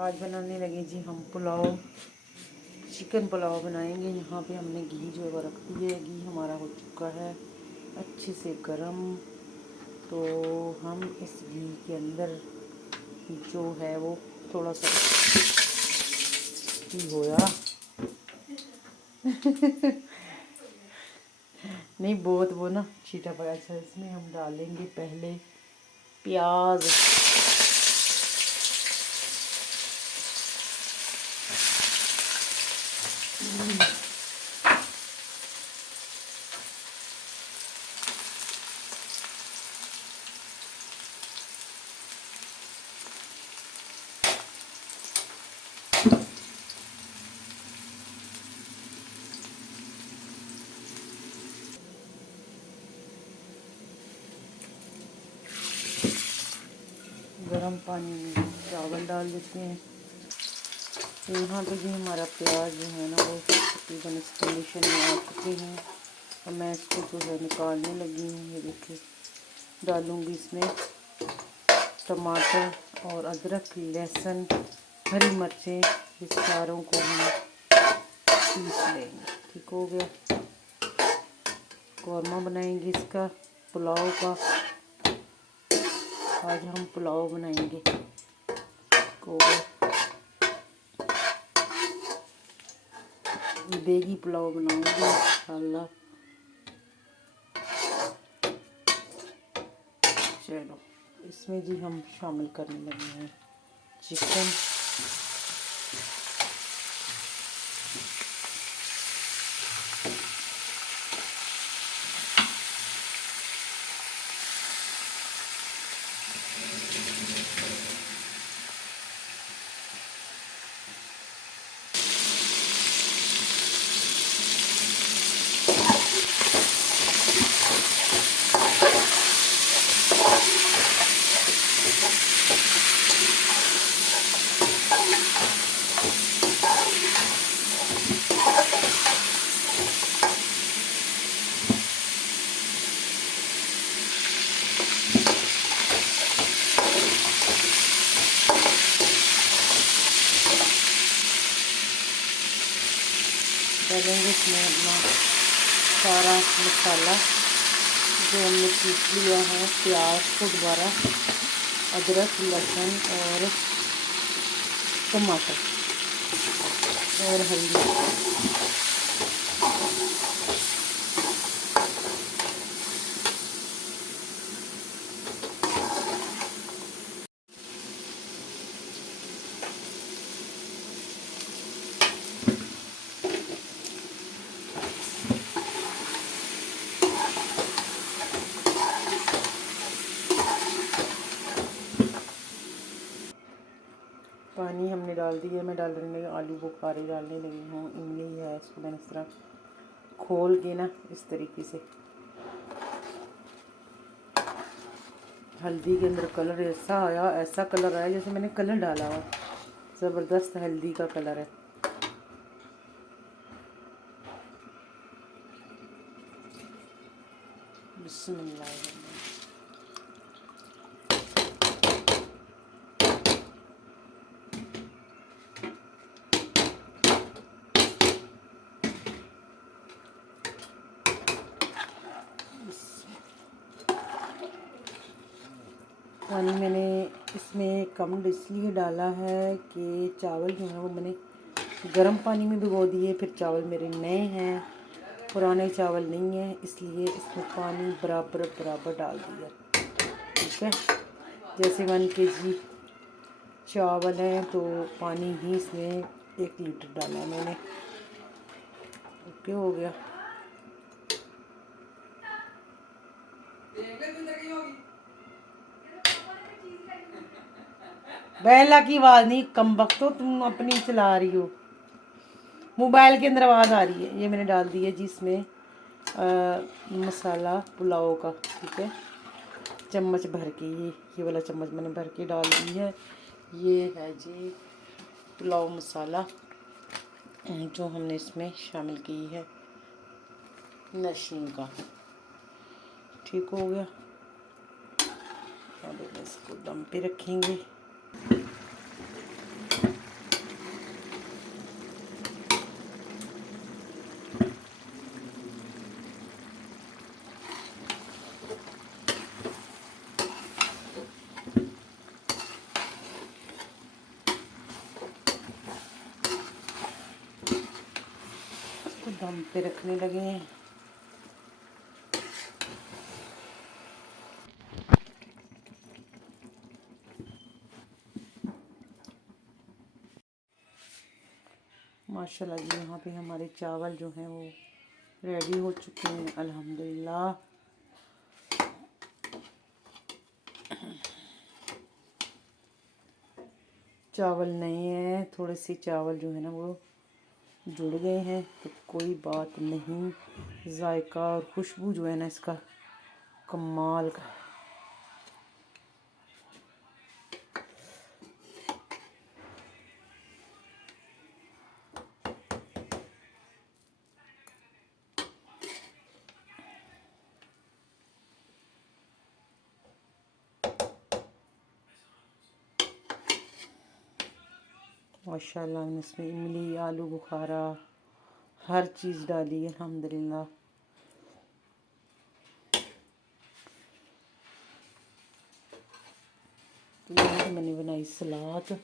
आज बनाने लगे जी हम पुलाव, चिकन पुलाव बनाएंगे। यहाँ पे हमने घी जो है वो रख दिया है। घी हमारा हो चुका है अच्छे से गरम। तो हम इस घी के अंदर जो है वो थोड़ा सा घी होया नहीं बहुत वो ना छीटा पड़ा। अच्छा, इसमें हम डालेंगे पहले प्याज। गरम पानी में चावल डाल देते हैं। तो यहाँ पे भी हमारा प्याज जो है ना वो तकरीबन इस कंडीशन में आ चुके हैं। अब मैं इसको जो है निकालने लगी हूँ। ये देखिए, डालूँगी इसमें टमाटर और अदरक, लहसुन, हरी मिर्चें। इस चारों को हम पीस लेंगे। ठीक हो गया। कौरमा बनाएंगे इसका, पुलाव का। आज हम पुलाव बनाएंगे। को देगी पुलाव बनाऊंगी इंशाल्लाह। चलो, इसमें जी हम शामिल करने लगे हैं चिकन। डालेंगे इसमें अपना सारा मसाला जो हमने पीस लिया है। प्याज को दोबारा, अदरक, लहसुन और टमाटर और हरी मिर्च। पानी हमने डाल दिया। मैं डालने लगी आलू बुखारे डालने लगी हूँ। इमली है, इसको मैंने इस तरह खोल के ना इस तरीके से। हल्दी के अंदर कलर ऐसा कलर आया जैसे मैंने कलर डाला हुआ। ज़बरदस्त हल्दी का कलर है। बिस्मिल्लाह। पानी मैंने इसमें कम इसलिए डाला है कि चावल जो है वो मैंने गर्म पानी में भिगो दिए। फिर चावल मेरे नए हैं, पुराने चावल नहीं हैं, इसलिए इसमें पानी बराबर बराबर डाल दिया। ठीक है, जैसे 1 kg चावल हैं तो पानी ही इसमें 1 लीटर डाला है मैंने। ओके, हो गया। बेला की आवाज़ नहीं, कम वक्त तो तुम अपनी चला रही हो, मोबाइल के अंदर आवाज़ आ रही है। ये मैंने डाल दी है जी इसमें मसाला पुलाव का। ठीक है, चम्मच भर के ये वाला चम्मच मैंने भर के डाल दी है। ये है जी पुलाव मसाला जो हमने इसमें शामिल की है, नशीन का। ठीक हो गया। अब इसको दम पे रखेंगे। दम पे रखने लगे हैं। माशाल्लाह जी, यहाँ पे हमारे चावल जो हैं वो रेडी हो चुके हैं अल्हम्दुलिल्लाह। चावल नए हैं, थोड़े से चावल जो है ना वो जुड़ गए हैं, तो कोई बात नहीं। जायका और खुशबू जो है ना इसका कमाल का है। माशाल्लाह, मैंने इसमें इमली, आलू बुखारा हर चीज़ डाली है अल्हम्दुलिल्लाह। तो यहाँ पे मैंने बनाई सलाद।